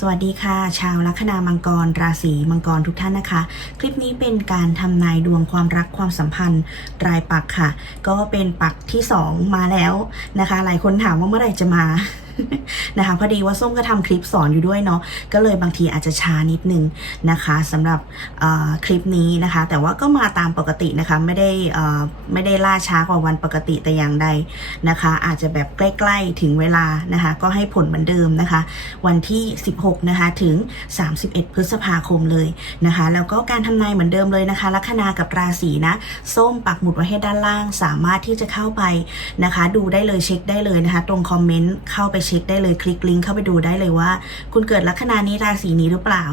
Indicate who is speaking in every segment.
Speaker 1: สวัสดีค่ะ ชาวลัคนามังกร ราศีมังกรทุกท่านนะคะ คลิปนี้เป็นการทำนายดวงความรักความสัมพันธ์รายปักค่ะ ก็เป็นปักที่ 2 มาแล้วนะคะ หลายคนถามว่าเมื่อไหร่จะมา นะคะพอดีว่าส้มก็ทำคลิปสอนอยู่ด้วยเนาะก็เลยบางทีอาจจะช้านิดนึงนะคะสำหรับคลิปนี้นะคะ แต่ว่าก็มาตามปกตินะคะไม่ได้ไม่ได้ล่าช้ากว่าวันปกติแต่อย่างใดนะคะ อาจจะแบบใกล้ ๆ ถึงเวลานะคะก็ให้ผลเหมือนเดิมนะคะ วันที่ 16นะคะถึง 31 พฤษภาคมเลยนะคะ แล้วก็การทำนายเหมือนเดิมเลยนะคะ ลัคนากับราศีนะส้มปักหมุดไว้ให้ด้านล่าง สามารถที่จะเข้าไปนะคะ ดูได้เลยเช็คได้เลยนะคะ ตรงคอมเมนต์เข้าไปเช็คได้เลยคลิกลิงก์เข้าไปดูได้เลยว่า คุณเกิดลัคนานี้ราศีนี้หรือเปล่า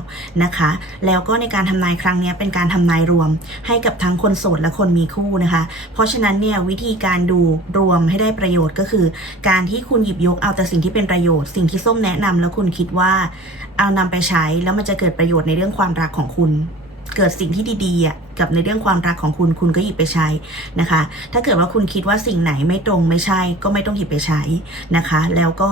Speaker 1: นะคะ แล้วก็ในการทำนายครั้งนี้เป็นการทำนายรวม ให้กับทั้งคนโสดและคนมีคู่นะคะ เพราะฉะนั้นเนี่ยวิธีการดูรวมให้ได้ประโยชน์ก็คือ การที่คุณหยิบยกเอาแต่สิ่งที่เป็นประโยชน์ สิ่งที่ส้มแนะนำแล้วคุณคิดว่า เอานำไปใช้แล้วมันจะเกิดประโยชน์ในเรื่องความรักของคุณ เกิดสิ่งที่ดีๆอะกับในเรื่องความรักของคุณคุณก็หยิบไปใช้นะคะ ถ้าเกิดว่าคุณคิดว่าสิ่งไหนไม่ตรงไม่ใช่ ก็ไม่ต้องหยิบไปใช้นะคะ แล้วก็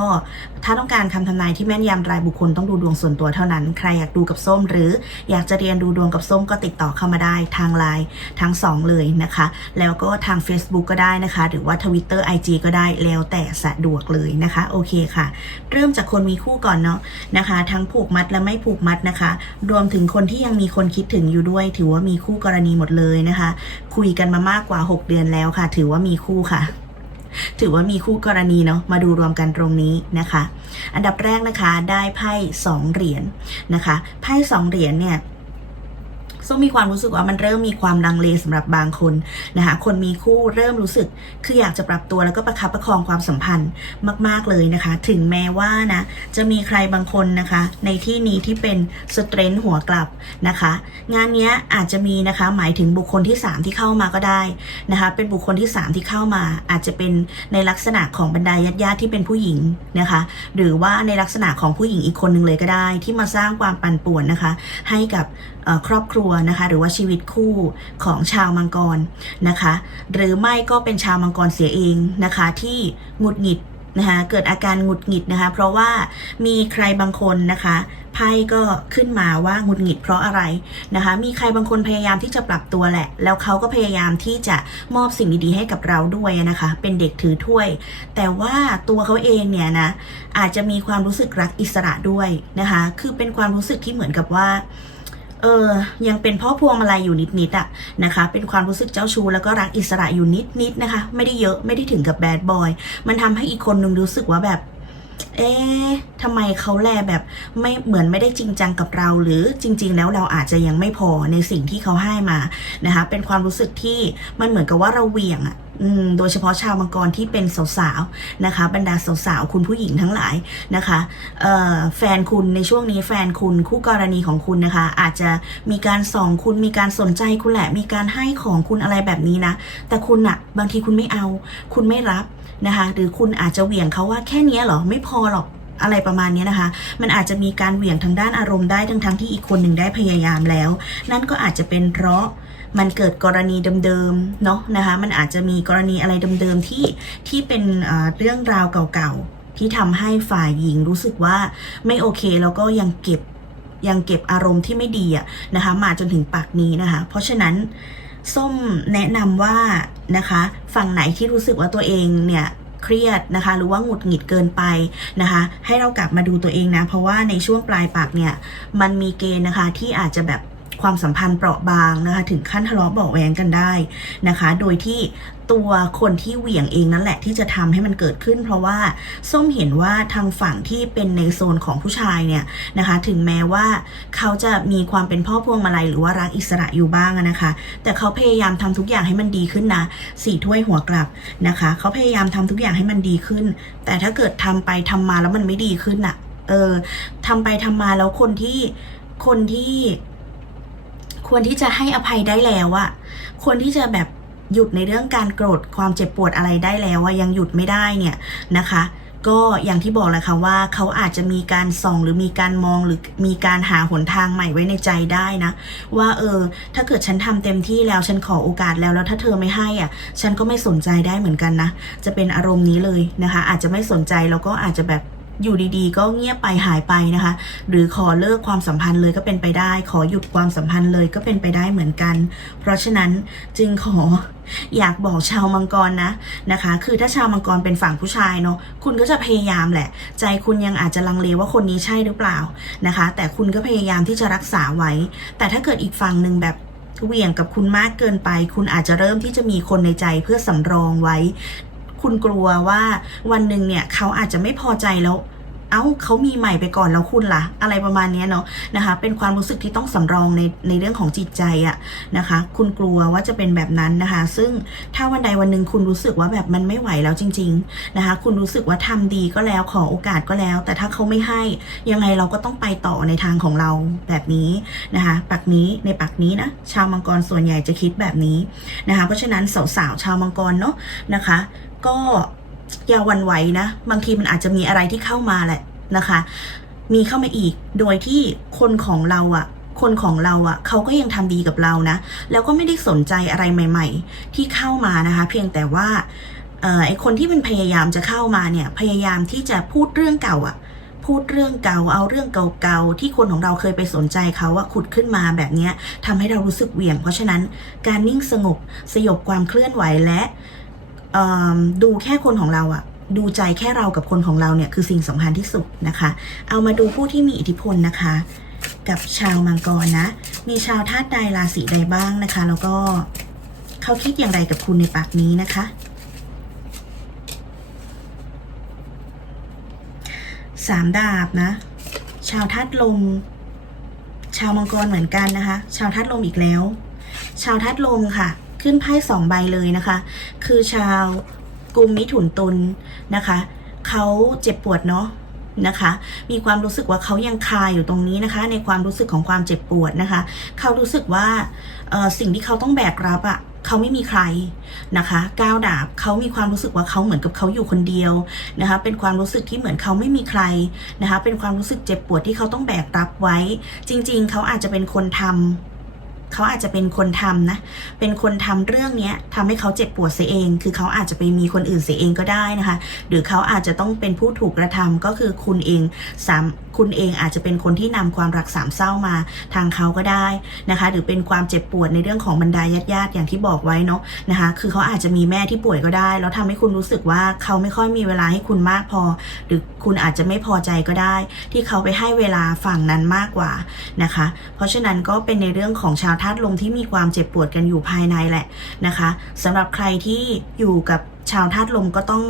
Speaker 1: ถ้าต้องการคำทำนายที่แม่นยำรายบุคคลต้องดูดวงส่วนตัวเท่านั้น ใครอยากดูกับส้ม หรืออยากจะเรียนดูดวงกับส้มก็ติดต่อเข้ามาได้ทางไลน์ทั้งสองเลยนะคะ แล้วก็ทาง Facebook ก็ได้นะคะ หรือว่า Twitter IG ก็ได้แล้วแต่สะดวกเลยนะคะ โอเคค่ะ เริ่มจากคนมีคู่ก่อนเนาะนะคะ ทั้งผูกมัดและไม่ผูกมัดนะคะ รวมถึงคนที่ยังมีคนคิดถึงอยู่ด้วย ถือว่ามีคู่กรณีหมดเลยนะคะ คุยกันมามากกว่า 6 เดือนแล้วค่ะ ถือว่ามีคู่ค่ะ ถือว่ามีคู่กรณีเนาะมาดูรวมกันตรงนี้นะคะ อันดับแรกนะคะได้ไพ่สองเหรียญนะคะไพ่สองเหรียญเนี่ย ส้มมีความรู้สึกว่ามันเริ่มมีความลังเลสำหรับบางคนนะคะคนมีคู่เริ่มรู้สึกคืออยากจะปรับตัวแล้วก็ประคับประคองความสัมพันธ์มาก ๆเลยนะคะ ถึงแม้ว่านะจะมีใครบางคนนะคะ ในที่นี้ที่เป็นสเตรนท์หัวกลับนะคะ งานนี้อาจจะมีนะคะหมายถึงบุคคลที่ 3 ที่เข้ามาก็ได้นะคะ เป็นบุคคลที่ 3 ที่เข้ามา อาจจะเป็นในลักษณะของบรรดาญาติญาติที่เป็นผู้หญิงนะคะ หรือว่าในลักษณะของผู้หญิงอีกคนหนึ่งเลยก็ได้ ที่มาสร้างความปั่นป่วนนะคะ ให้กับครอบครัวนะคะหรือว่าชีวิตคู่ของชาวมังกรนะคะ หรือไม่ก็เป็นชาวมังกรเสียเองนะคะที่หงุดหงิดนะคะเกิดอาการหงุดหงิดนะคะ เพราะว่ามีใครบางคนนะคะไพ่ก็ขึ้นมาว่าหงุดหงิดเพราะอะไรนะคะ มีใครบางคนพยายามที่จะปรับตัวแหละ แล้วเขาก็พยายามที่จะมอบสิ่งดีๆให้กับเราด้วยนะคะ เป็นเด็กถือถ้วย แต่ว่าตัวเขาเองเนี่ยนะอาจจะมีความรู้สึกรักอิสระด้วยนะคะ คือเป็นความรู้สึกที่เหมือนกับว่า เออยังเป็นพ่อพวงมาลัยอยู่นิดๆอะนะคะ เป็นความรู้สึกเจ้าชู้แล้วก็รักอิสระอยู่นิดๆนะคะ ไม่ได้เยอะไม่ได้ถึงกับแบดบอย มันทำให้อีกคนนึงรู้สึกว่าแบบเอ๊ะทำไมเขาแลแบบไม่เหมือนไม่ได้จริงจังกับเรา หรือจริง ๆ แล้วเราอาจจะยังไม่พอในสิ่งที่เขาให้มานะคะ เป็นความรู้สึกที่มันเหมือนกับว่าเราเหวี่ยงอะ โดยเฉพาะชาวมังกรที่เป็นสาวๆนะคะ บรรดาสาวๆคุณผู้หญิงทั้งหลายนะคะแฟนคุณในช่วงนี้แฟนคุณคู่กรณีของคุณนะคะ อาจจะมีการส่องคุณมีการสนใจคุณแหละ มีการให้ของคุณอะไรแบบนี้นะ แต่คุณอะบางทีคุณไม่เอา คุณไม่รับนะคะ หรือคุณอาจจะเหวี่ยงเขาว่าแค่นี้เหรอไม่พอหรอกอะไรประมาณนี้นะคะ มันอาจจะมีการเหวี่ยงทางด้านอารมณ์ได้ทั้งทั้งที่อีกคนหนึ่งได้พยายามแล้ว นั่นก็อาจจะเป็นเพราะ มันเกิดกรณีเดิมๆเนาะนะคะมันอาจจะมีกรณีอะไรเดิมๆที่ที่เป็นเรื่องราวเก่าๆที่ทำให้ฝ่ายหญิงรู้สึกว่าไม่โอเคแล้วก็ยังเก็บยังเก็บอารมณ์ที่ไม่ดีอะนะคะมาจนถึงปากนี้นะคะ เพราะฉะนั้นส้มแนะนำว่านะคะ ฝั่งไหนที่รู้สึกว่าตัวเองเนี่ยเครียดนะคะหรือว่าหงุดหงิดเกินไปนะคะ ให้เรากลับมาดูตัวเองนะ เพราะว่าในช่วงปลายปากเนี่ย มันมีเกณฑ์นะคะที่อาจจะแบบ ความสัมพันธ์เปราะบางนะคะถึงขั้นทะเลาะเบาะแวงกันได้นะคะ โดยที่ตัวคนที่เหวี่ยงเองนั่นแหละที่จะทำให้มันเกิดขึ้น เพราะว่าส้มเห็นว่าทางฝั่งที่เป็นในโซนของผู้ชายเนี่ยนะคะถึงแม้ว่าเขาจะมีความเป็นพ่อพวงมาลัยหรือว่ารักอิสระอยู่บ้างนะคะ แต่เขาพยายามทำทุกอย่างให้มันดีขึ้นนะสี่ถ้วยหัวกลับนะคะ เขาพยายามทำทุกอย่างให้มันดีขึ้น แต่ถ้าเกิดทำไปทำมาแล้วมันไม่ดีขึ้นอะเออทำไปทำมาแล้วคนที่คนที่ ควรที่จะให้อภัยได้แล้วอะควรที่จะแบบหยุดในเรื่องการโกรธความเจ็บปวดอะไรได้แล้วอะยังหยุดไม่ได้เนี่ยนะคะก็อย่างที่บอกแหละค่ะว่าเขาอาจจะมีการส่องหรือมีการมองหรือมีการหาหนทางใหม่ไว้ในใจได้นะ ว่าเออ ถ้าเกิดฉันทำเต็มที่แล้วฉันขอโอกาสแล้วแล้วถ้าเธอไม่ให้อะ ฉันก็ไม่สนใจได้เหมือนกันนะ จะเป็นอารมณ์นี้เลยนะคะ อาจจะไม่สนใจแล้วก็อาจจะแบบ อยู่ดีๆ ก็เงียบไปหายไปนะคะ หรือขอเลิกความสัมพันธ์เลยก็เป็นไปได้ ขอหยุดความสัมพันธ์เลยก็เป็นไปได้เหมือนกัน เพราะฉะนั้นจึงขออยากบอกชาวมังกรนะนะคะ คือถ้าชาวมังกรเป็นฝั่งผู้ชายเนาะคุณก็จะพยายามแหละ ใจคุณยังอาจจะลังเลว่าคนนี้ใช่หรือเปล่านะคะ แต่คุณก็พยายามที่จะรักษาไว้ แต่ถ้าเกิดอีกฝั่งหนึ่งแบบเหวี่ยงกับคุณมากเกินไป คุณอาจจะเริ่มที่จะมีคนในใจเพื่อสำรองไว้ คุณกลัวว่าวันหนึ่งเนี่ยเขาอาจจะไม่พอใจแล้ว เอ้าเขามีใหม่ไปก่อนแล้วคุณละ่ะ อะไรประมาณนี้เนาะนะคะ เป็นความรู้สึกที่ต้องสำรองในในเรื่องของจิตใจอะนะคะ คุณกลัวว่าจะเป็นแบบนั้นนะคะ ซึ่งถ้าวันใดวันหนึ่งคุณรู้สึกว่าแบบมันไม่ไหวแล้วจริง ๆนะคะ คุณรู้สึกว่าทำดีก็แล้วขอโอกาสก็แล้ว แต่ถ้าเขาไม่ให้ยังไงเราก็ต้องไปต่อในทางของเราแบบนี้นะคะปักนี้ในปักนี้นะชาวมังกรส่วนใหญ่จะคิดแบบนี้นะคะ เพราะฉะนั้นสาวๆชาวมังกรเนาะนะคะ ก็ อย่าวันไหวนะ บางทีมันอาจจะมีอะไรที่เข้ามาแหละนะคะ มีเข้ามาอีกโดยที่คนของเราอะคนของเราอะเขาก็ยังทำดีกับเรานะ แล้วก็ไม่ได้สนใจอะไรใหม่ ๆ ที่เข้ามานะคะ เพียงแต่ว่าเอ่อไอคนที่มันพยายามจะเข้ามาเนี่ย พยายามที่จะพูดเรื่องเก่าอะพูดเรื่องเก่า เอาเรื่องเก่าๆที่คนของเราเคยไปสนใจเขาว่าขุดขึ้นมาแบบนี้ทำให้เรารู้สึกเหวี่ยง เพราะฉะนั้นการนิ่งสงบสยบความเคลื่อนไหวและ ดูแค่คนของเราอะดูใจแค่เรากับคนของเราเนี่ยคือสิ่งสำคัญที่สุดนะคะ เอามาดูผู้ที่มีอิทธิพลนะคะ กับชาวมังกรนะ มีชาวธาตุใดราศีใดบ้างนะคะ แล้วก็เขาคิดอย่างไรกับคุณในปากนี้นะคะ สามดาบนะ ชาวธาตุลม ชาวมังกรเหมือนกันนะคะ ชาวธาตุลมอีกแล้ว ชาวธาตุลมค่ะ ขึ้นไพ่สองใบเลยนะคะ คือชาวกุมมิถุนตุลนะคะเขาเจ็บปวดเนาะนะคะ มีความรู้สึกว่าเขายังคาอยู่ตรงนี้นะคะ ในความรู้สึกของความเจ็บปวดนะคะ เขารู้สึกว่าสิ่งที่เขาต้องแบกรับอะ่ะเขาไม่มีใครนะคะก้าวดาบเขามีความรู้สึกว่าเขาเหมือนกับเขาอยู่คนเดียวนะคะ เป็นความรู้สึกที่เหมือนเขาไม่มีใครนะคะ เป็นความรู้สึกเจ็บปวดที่เขาต้องแบกรับไว้ จริง ๆ เขาอาจจะเป็นคนทำ เขาอาจจะเป็นคนทำนะ เป็นคนทำเรื่องเนี้ยทำให้เขาเจ็บปวดเสียเอง คือเขาอาจจะไปมีคนอื่นเสียเองก็ได้นะคะ หรือเขาอาจจะต้องเป็นผู้ถูกกระทำก็คือคุณเองสามคุณเองอาจจะเป็นคนที่นำความรักสามเศร้ามาทางเขาก็ได้นะคะ หรือเป็นความเจ็บปวดในเรื่องของบรรดาญาติญาติอย่างที่บอกไว้เนาะนะคะ คือเขาอาจจะมีแม่ที่ป่วยก็ได้ แล้วทำให้คุณรู้สึกว่าเขาไม่ค่อยมีเวลาให้คุณมากพอ หรือคุณอาจจะไม่พอใจก็ได้ ที่เขาไปให้เวลาฝั่งนั้นมากกว่านะคะ เพราะฉะนั้นก็เป็นในเรื่องของชาวธาตุลมที่มีความเจ็บปวดกันอยู่ภายในแหละนะคะสำหรับใครที่อยู่กับชาวธาตุลมก็ต้อง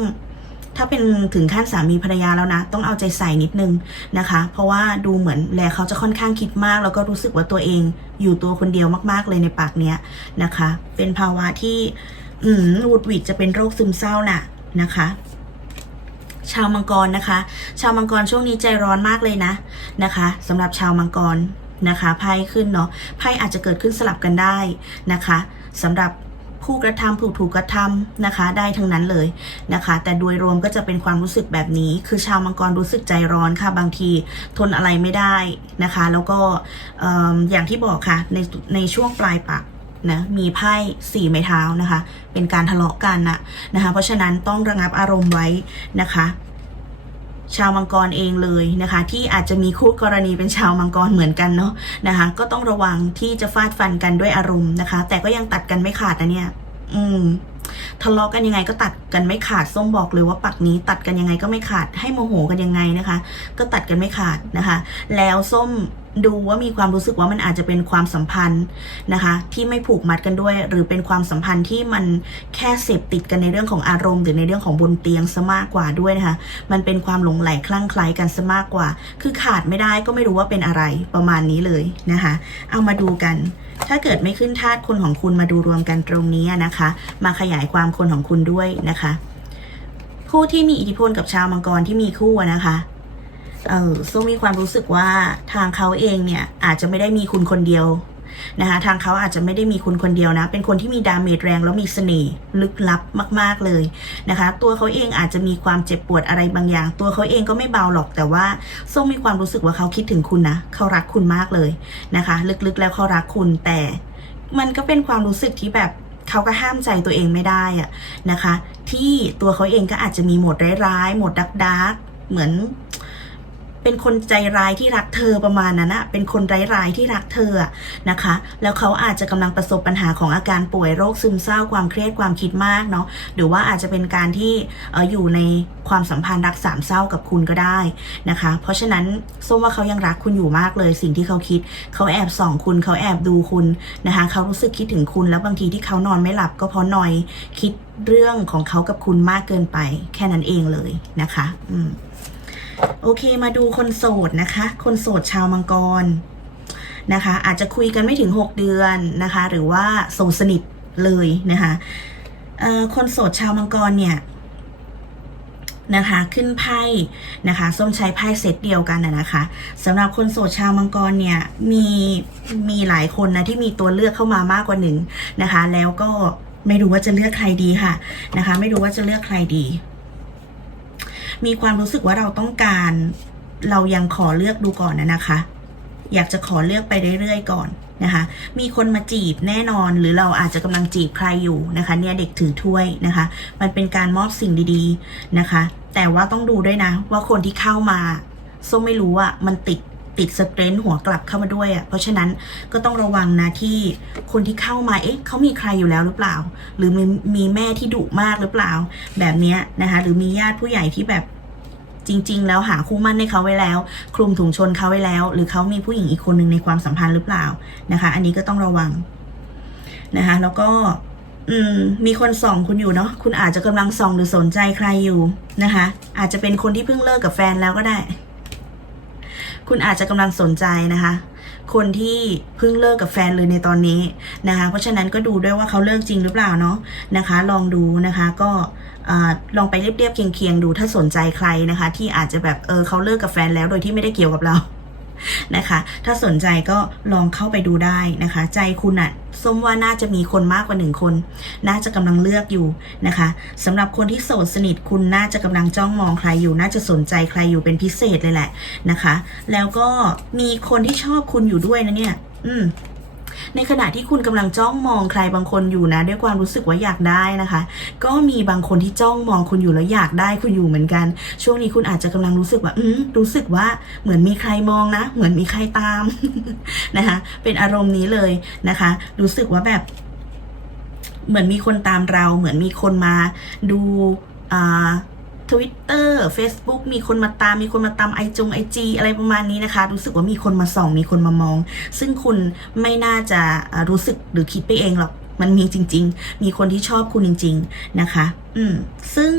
Speaker 1: ถ้าเป็นถึงขั้นสามีภรรยาแล้วนะ ต้องเอาใจใส่นิดนึงนะคะ เพราะว่าดูเหมือนแลเขาจะค่อนข้างคิดมาก แล้วก็รู้สึกว่าตัวเองอยู่ตัวคนเดียวมากๆเลยในปากเนี้ยนะคะ เป็นภาวะที่อืมวุดวิดจะเป็นโรคซึมเศร้าน่ะนะคะชาวมังกรนะคะ ชาวมังกรช่วงนี้ใจร้อนมากเลยนะนะคะสำหรับชาวมังกร นะคะไพ่ขึ้นเนาะไพ่อาจจะเกิดขึ้นสลับกันได้นะคะสำหรับผู้กระทำผู้ถูกกระทำนะคะ ได้ทั้งนั้นเลยนะคะ แต่โดยรวมก็จะเป็นความรู้สึกแบบนี้ คือชาวมังกรรู้สึกใจร้อนค่ะ บางทีทนอะไรไม่ได้นะคะ แล้วก็อมอย่างที่บอกค่ะในในช่วงปลายปักนะมีไพ่สี่ไม้เท้านะคะ เป็นการทะเลาะกันนะนะคะ เพราะฉะนั้นต้องระงับอารมณ์ไว้นะคะ ชาวมังกรเองเลยนะคะ ที่อาจจะมีคู่กรณีเป็นชาวมังกรเหมือนกันเนาะนะคะ ก็ต้องระวังที่จะฟาดฟันกันด้วยอารมณ์นะคะ แต่ก็ยังตัดกันไม่ขาดนะเนี่ย อืม ทะเลาะกันยังไงก็ตัดกันไม่ขาดส้มบอกเลยว่าปักนี้ตัดกันยังไงก็ไม่ขาดให้โมโหกันยังไงนะคะ ก็ตัดกันไม่ขาดนะคะ แล้วส้มดูว่ามีความรู้สึกว่ามันอาจจะเป็นความสัมพันธ์นะคะ ที่ไม่ผูกมัดกันด้วย หรือเป็นความสัมพันธ์ที่มันแค่เสพติดกันในเรื่องของอารมณ์หรือในเรื่องของบนเตียงซะมากกว่าด้วยนะคะ มันเป็นความหลงไหลคลั่งไคล้กันซะมากกว่า คือขาดไม่ได้ก็ไม่รู้ว่าเป็นอะไรประมาณนี้เลยนะคะ เอามาดูกัน ถ้าเกิดไม่ขึ้นธาตุคนของคุณมาดูรวมกันตรงนี้นะคะ มาขยายความคนของคุณด้วยนะคะ ผู้ที่มีอิทธิพลกับชาวมังกรที่มีคู่นะคะเออส้มมีความรู้สึกว่าทางเขาเองเนี่ยอาจจะไม่ได้มีคุณคนเดียว นะคะทางเขาอาจจะไม่ได้มีคุณคนเดียวนะ เป็นคนที่มีดาเมจแรงแล้วมีเสน่ห์ลึกลับมาก ๆเลยนะคะ ตัวเขาเองอาจจะมีความเจ็บปวดอะไรบางอย่าง ตัวเขาเองก็ไม่เบาหรอกแต่ว่าส้มมีความรู้สึกว่าเขาคิดถึงคุณนะเขารักคุณมากเลยนะคะ ลึกๆแล้วเขารักคุณแต่ มันก็เป็นความรู้สึกที่แบบเขาก็ห้ามใจตัวเองไม่ได้อะนะคะ ที่ตัวเขาเองก็อาจจะมีโหมดร้ายๆโหมดดักดักเหมือน เป็นคนใจร้ายที่รักเธอประมาณนั้นอะเป็นคนร้ายๆที่รักเธอนะคะ แล้วเขาอาจจะกำลังประสบปัญหาของอาการป่วยโรคซึมเศร้าความเครียดความคิดมากเนาะหรือว่าอาจจะเป็นการที่เอออยู่ในความสัมพันธ์รักสามเศร้ากับคุณก็ได้นะคะ เพราะฉะนั้นส้มว่าเขายังรักคุณอยู่มากเลย สิ่งที่เขาคิดเขาแอบส่องคุณเขาแอบดูคุณนะคะเขารู้สึกคิดถึงคุณแล้วบางทีที่เขานอนไม่หลับก็เพราะนอยคิดเรื่องของเขากับคุณมากเกินไป แค่นั้นเองเลยนะคะ อืม โอเคมาดูคนโสดนะคะ คนโสดชาวมังกรนะคะ อาจจะคุยกันไม่ถึง 6 เดือนนะคะ หรือว่าโสดสนิทเลยนะคะคนโสดชาวมังกรเนี่ยนะคะ ขึ้นไพ่นะคะ ส้มใช้ไพ่เซตเดียวกันนะนะคะสำหรับคนโสดชาวมังกรเนี่ยมีมีหลายคนนะที่มีตัวเลือกเข้ามามากกว่าหนึ่งนะคะ แล้วก็ไม่รู้ว่าจะเลือกใครดีค่ะนะคะ ไม่รู้ว่าจะเลือกใครดี มีความรู้สึกว่าเราต้องการ เรายังขอเลือกดูก่อนนะนะคะ อยากจะขอเลือกไปเรื่อยๆก่อนนะคะ มีคนมาจีบแน่นอน หรือเราอาจจะกำลังจีบใครอยู่นะคะ เนี่ยเด็กถือถ้วยนะคะ มันเป็นการมอบสิ่งดีๆนะคะ แต่ว่าต้องดูด้วยนะ ว่าคนที่เข้ามาส้มไม่รู้ว่ามันติด ติดสเตรนหัวกลับเข้ามาด้วยอะ่ะเพราะฉะนั้นก็ต้องระวังนะที่คนที่เข้ามาเอ๊ะเขามีใครอยู่แล้วหรือเปล่า หรือมีมีแม่ที่ดุมากหรือเปล่า แบบเนี้ยนะคะ หรือมีญาติผู้ใหญ่ที่แบบจริง ๆ แล้วหาคู่มั่นให้เขาไว้แล้ว คลุมถุงชนเขาไว้แล้ว หรือเขามีผู้หญิงอีกคนหนึ่งในความสัมพันธ์หรือเปล่านะคะ อันนี้ก็ต้องระวังนะคะ แล้วก็มมีคนส่องคุณอยู่เนาะคุณอาจจะกำลังส่องหรือสนใจใครอยู่นะคะ อาจจะเป็นคนที่เพิ่งเลิกกับแฟนแล้วก็ได้ คุณอาจจะกำลังสนใจนะคะ คนที่เพิ่งเลิกกับแฟนเลยในตอนนี้นะคะ เพราะฉะนั้นก็ดูด้วยว่าเขาเลิกจริงหรือเปล่าเนาะนะคะ ลองดูนะคะก็อลองไปเรียบเรียบเคียงๆดูถ้าสนใจใครนะคะ ที่อาจจะแบบเออเขาเลิกกับแฟนแล้วโดยที่ไม่ได้เกี่ยวกับเรา นะคะ ถ้าสนใจก็ลองเข้าไปดูได้นะคะ ใจคุณอะส้มว่าน่าจะมีคนมากกว่าหนึ่งคน น่าจะกำลังเลือกอยู่นะคะสำหรับคนที่โสดสนิทคุณน่าจะกำลังจ้องมองใครอยู่ น่าจะสนใจใครอยู่เป็นพิเศษเลยแหละนะคะ แล้วก็มีคนที่ชอบคุณอยู่ด้วยนะเนี่ย อืม ในขณะที่คุณกำลังจ้องมองใครบางคนอยู่นะ ด้วยความรู้สึกว่าอยากได้นะคะ ก็มีบางคนที่จ้องมองคุณอยู่แล้วอยากได้คุณอยู่เหมือนกัน ช่วงนี้คุณอาจจะกำลังรู้สึกว่า อืมรู้สึกว่าเหมือนมีใครมองนะ เหมือนมีใครตามนะคะ เป็นอารมณ์นี้เลยนะคะ รู้สึกว่าแบบ เหมือนมีคนตามเรา เหมือนมีคนมาดูอ่า ทวิตเตอร์ Facebook มีคนมาตามมีคนมาตามไอจงไอจีอะไรประมาณนี้นะคะ รู้สึกว่ามีคนมาส่อง มีคนมามอง ซึ่งคุณไม่น่าจะรู้สึกหรือคิดไปเองหรอกมันมีจริง ๆ มีคนที่ชอบคุณจริง ๆนะคะ อืม ซึ่ง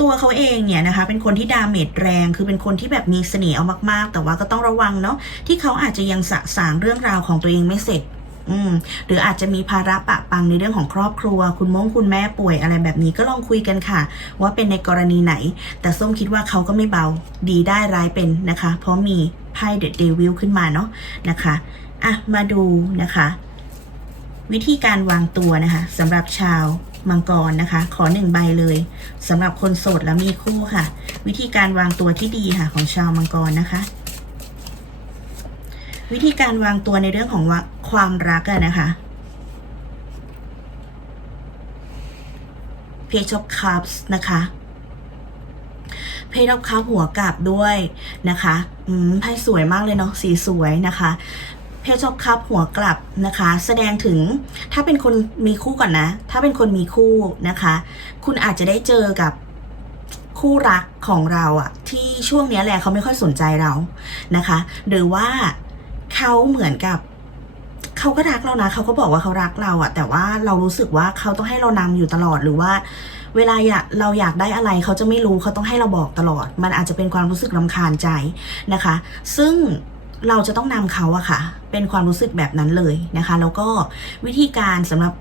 Speaker 1: ตัวเขาเองเนี่ยนะคะ เป็นคนที่ดาเมจแรง คือเป็นคนที่แบบมีเสน่ห์เอามากๆ แต่ว่าก็ต้องระวังเนาะที่เขาอาจจะยังสะสางเรื่องราวของตัวเองไม่เสร็จ อืมหรืออาจจะมีภาระปะปังในเรื่องของครอบครัว คุณม้งคุณแม่ป่วยอะไรแบบนี้ก็ลองคุยกันค่ะ ว่าเป็นในกรณีไหน แต่ส้มคิดว่าเขาก็ไม่เบาดีได้ร้ายเป็นนะคะ เพราะมีไพ่เดอะเดวิลขึ้นมาเนาะนะคะอะมาดูนะคะ วิธีการวางตัวนะคะสำหรับชาวมังกรนะคะ ขอหนึ่งใบเลยสำหรับคนโสดแล้วมีคู่ค่ะ วิธีการวางตัวที่ดีค่ะของชาวมังกรนะคะ วิธีการวางตัวในเรื่องของความรักอะนะคะ Page of Cups นะคะ Page of Cups หัวกลับด้วยนะคะอืมไพ่สวยมากเลยเนาะสีสวยนะคะ Page of Cups หัวกลับนะคะ แสดงถึงถ้าเป็นคนมีคู่ก่อนนะ ถ้าเป็นคนมีคู่นะคะ คุณอาจจะได้เจอกับคู่รักของเราอะที่ช่วงนี้แหละเขาไม่ค่อยสนใจเรานะคะ หรือว่า เขาเหมือนกับเขาก็รักเรานะเขาก็บอกว่าเขารักเราอะแต่ว่าเรารู้สึกว่าเขาต้องให้เรานำอยู่ตลอดหรือว่า เวลาอยากเราอยากได้อะไรเขาจะไม่รู้เขาต้องให้เราบอกตลอด มันอาจจะเป็นความรู้สึกรำคาญใจนะคะ ซึ่งเราจะต้องนำเขาอะค่ะ เป็นความรู้สึกแบบนั้นเลยนะคะ แล้วก็วิธีการสำหรับ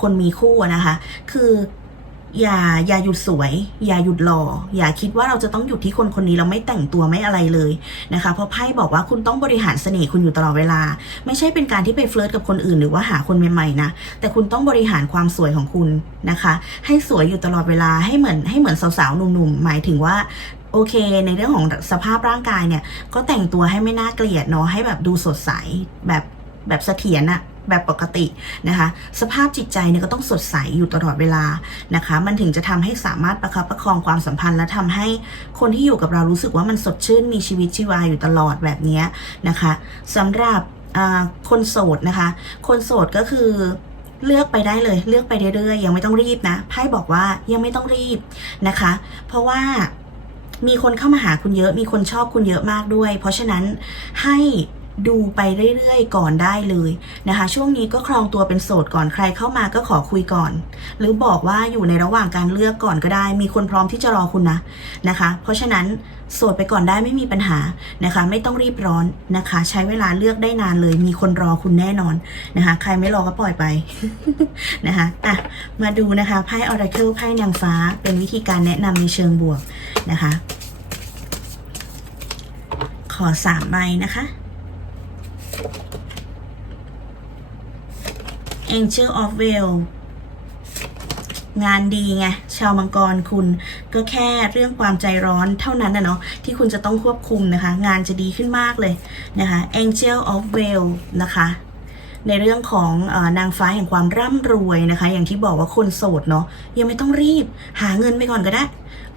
Speaker 1: คนมีคู่นะคะ คือ อย่าอย่าหยุดสวย อย่าหยุดหล่อ อย่าคิดว่าเราจะต้องหยุดที่คนคนนี้เราไม่แต่งตัวไม่อะไรเลยนะคะ เพราะไพ่บอกว่าคุณต้องบริหารเสน่ห์คุณอยู่ตลอดเวลา ไม่ใช่เป็นการที่ไปเฟลิร์ตกับคนอื่นหรือว่าหาคนใหม่ๆนะแต่คุณต้องบริหารความสวยของคุณนะคะ ให้สวยอยู่ตลอดเวลาให้เหมือนให้เหมือนสาวๆหนุ่มๆหมายถึงว่าโอเค ในเรื่องของสภาพร่างกายเนี่ย ก็แต่งตัวให้ไม่น่าเกลียดเนาะให้แบบดูสดใสแบบแบบเสถียรอะ แบบปกตินะคะ สภาพจิตใจเนี่ยก็ต้องสดใสอยู่ตลอดเวลานะคะ มันถึงจะทำให้สามารถประคับประคองความสัมพันธ์และทำให้คนที่อยู่กับเรารู้สึกว่ามันสดชื่นมีชีวิตชีวาอยู่ตลอดแบบนี้นะคะสำหรับคนโสดนะคะ คนโสดก็คือเลือกไปได้เลย เลือกไปเรื่อยๆยังไม่ต้องรีบนะไพ่บอกว่ายังไม่ต้องรีบนะคะ เพราะว่ามีคนเข้ามาหาคุณเยอะ มีคนชอบคุณเยอะมากด้วย เพราะฉะนั้นให้ ดูไปเรื่อยๆ ก่อนได้เลยนะคะ ช่วงนี้ก็ครองตัวเป็นโสดก่อนใครเข้ามาก็ขอคุยก่อน หรือบอกว่าอยู่ในระหว่างการเลือกก่อนก็ได้ มีคนพร้อมที่จะรอคุณนะนะคะ เพราะฉะนั้นโสดไปก่อนได้ไม่มีปัญหานะคะ ไม่ต้องรีบร้อนนะคะ ใช้เวลาเลือกได้นานเลย มีคนรอคุณแน่นอนนะคะ ใครไม่รอก็ปล่อยไปนะคะอะมาดูนะคะไพ่ออราเคิลไพ่นางฟ้าเป็นวิธีการแนะนำในเชิงบวกนะคะ ขอสามใบนะคะ Angel of w e l l งานดีไงชาวมังกรคุณก็แค่เรื่องความใจร้อนเท่านั้นนะเนาะที่คุณจะต้องควบคุมนะคะ งานจะดีขึ้นมากเลยนะคะ Angel of w e l l นะคะในเรื่องของอนางฟ้าแห่งความร่ำรวยนะคะ อย่างที่บอกว่าคนโสดเนาะยังไม่ต้องรีบ หาเงินไปก่อนก็ได้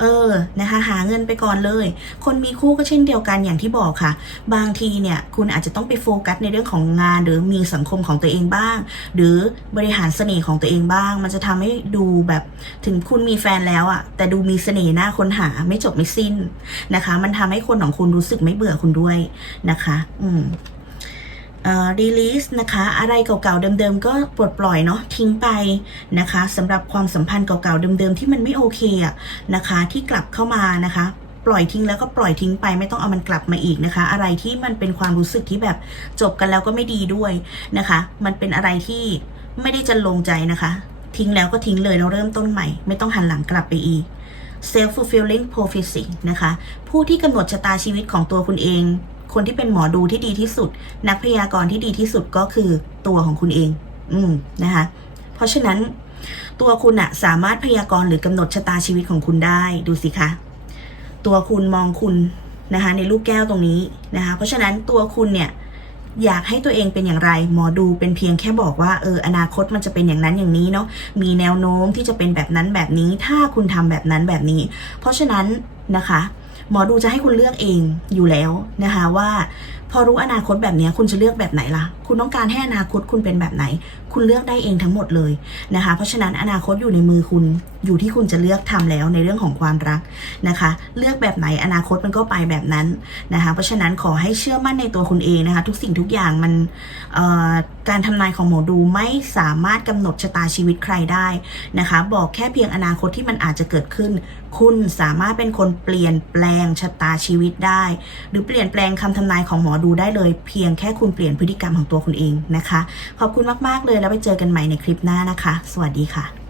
Speaker 1: เออนะคะ หาเงินไปก่อนเลย คนมีคู่ก็เช่นเดียวกันอย่างที่บอกค่ะ บางทีเนี่ยคุณอาจจะต้องไปโฟกัสในเรื่องของงาน หรือมีสังคมของตัวเองบ้าง หรือบริหารเสน่ห์ของตัวเองบ้าง มันจะทำให้ดูแบบถึงคุณมีแฟนแล้วอะแต่ดูมีเสน่ห์หน่าค้นหาไม่จบไม่สิ้นนะคะ มันทำให้คนของคุณรู้สึกไม่เบื่อคุณด้วยนะคะ อืม เอ่อ release นะคะอะไรเก่าๆเดิมๆก็ปลดปล่อยเนาะทิ้งไปนะคะสำหรับความสัมพันธ์เก่าๆเดิมๆที่มันไม่โอเคอะนะคะที่กลับเข้ามานะคะปล่อยทิ้งแล้วก็ปล่อยทิ้งไปไม่ต้องเอามันกลับมาอีกนะคะ อะไรที่มันเป็นความรู้สึกที่แบบจบกันแล้วก็ไม่ดีด้วยนะคะ มันเป็นอะไรที่ไม่ได้จะลงใจนะคะ ทิ้งแล้วก็ทิ้งเลยเราเริ่มต้นใหม่ ไม่ต้องหันหลังกลับไปอีก self fulfilling prophecy นะคะ ผู้ที่กำหนดชะตาชีวิตของตัวคุณเอง คนที่เป็นหมอดูที่ดีที่สุด นักพยากรณ์ที่ดีที่สุดก็คือตัวของคุณเอง อืมนะคะ เพราะฉะนั้นตัวคุณอะสามารถพยากรณ์หรือกำหนดชะตาชีวิตของคุณได้ดูสิคะตัวคุณมองคุณนะคะในลูกแก้วตรงนี้นะคะ เพราะฉะนั้นตัวคุณเนี่ยอยากให้ตัวเองเป็นอย่างไร หมอดูเป็นเพียงแค่บอกว่าเอออนาคตมันจะเป็นอย่างนั้นอย่างนี้เนาะมีแนวโน้มที่จะเป็นแบบนั้นแบบนี้ ถ้าคุณทำแบบนั้นแบบนี้ เพราะฉะนั้นนะคะ หมอดูจะให้คุณเลือกเองอยู่แล้วนะคะว่า พอรู้อนาคตแบบนี้คุณจะเลือกแบบไหนล่ะ คุณต้องการให้อนาคตคุณเป็นแบบไหน คุณเลือกได้เองทั้งหมดเลยนะคะ เพราะฉะนั้นอนาคตอยู่ในมือคุณอยู่ที่คุณจะเลือกทำแล้วในเรื่องของความรักนะคะ เลือกแบบไหนอนาคตมันก็ไปแบบนั้นนะคะ เพราะฉะนั้นขอให้เชื่อมั่นในตัวคุณเองนะคะ ทุกสิ่งทุกอย่างมันการทำนายของหมอดูไม่สามารถกำหนดชะตาชีวิตใครได้นะคะ บอกแค่เพียงอนาคตที่มันอาจจะเกิดขึ้น คุณสามารถเป็นคนเปลี่ยนแปลงชะตาชีวิตได้ หรือเปลี่ยนแปลงคำทำนายของหมอดูได้เลย เพียงแค่คุณเปลี่ยนพฤติกรรมของตัวคุณเองนะคะ ขอบคุณมาก ๆเลยแล้วไปเจอกันใหม่ในคลิปหน้านะคะ สวัสดีค่ะ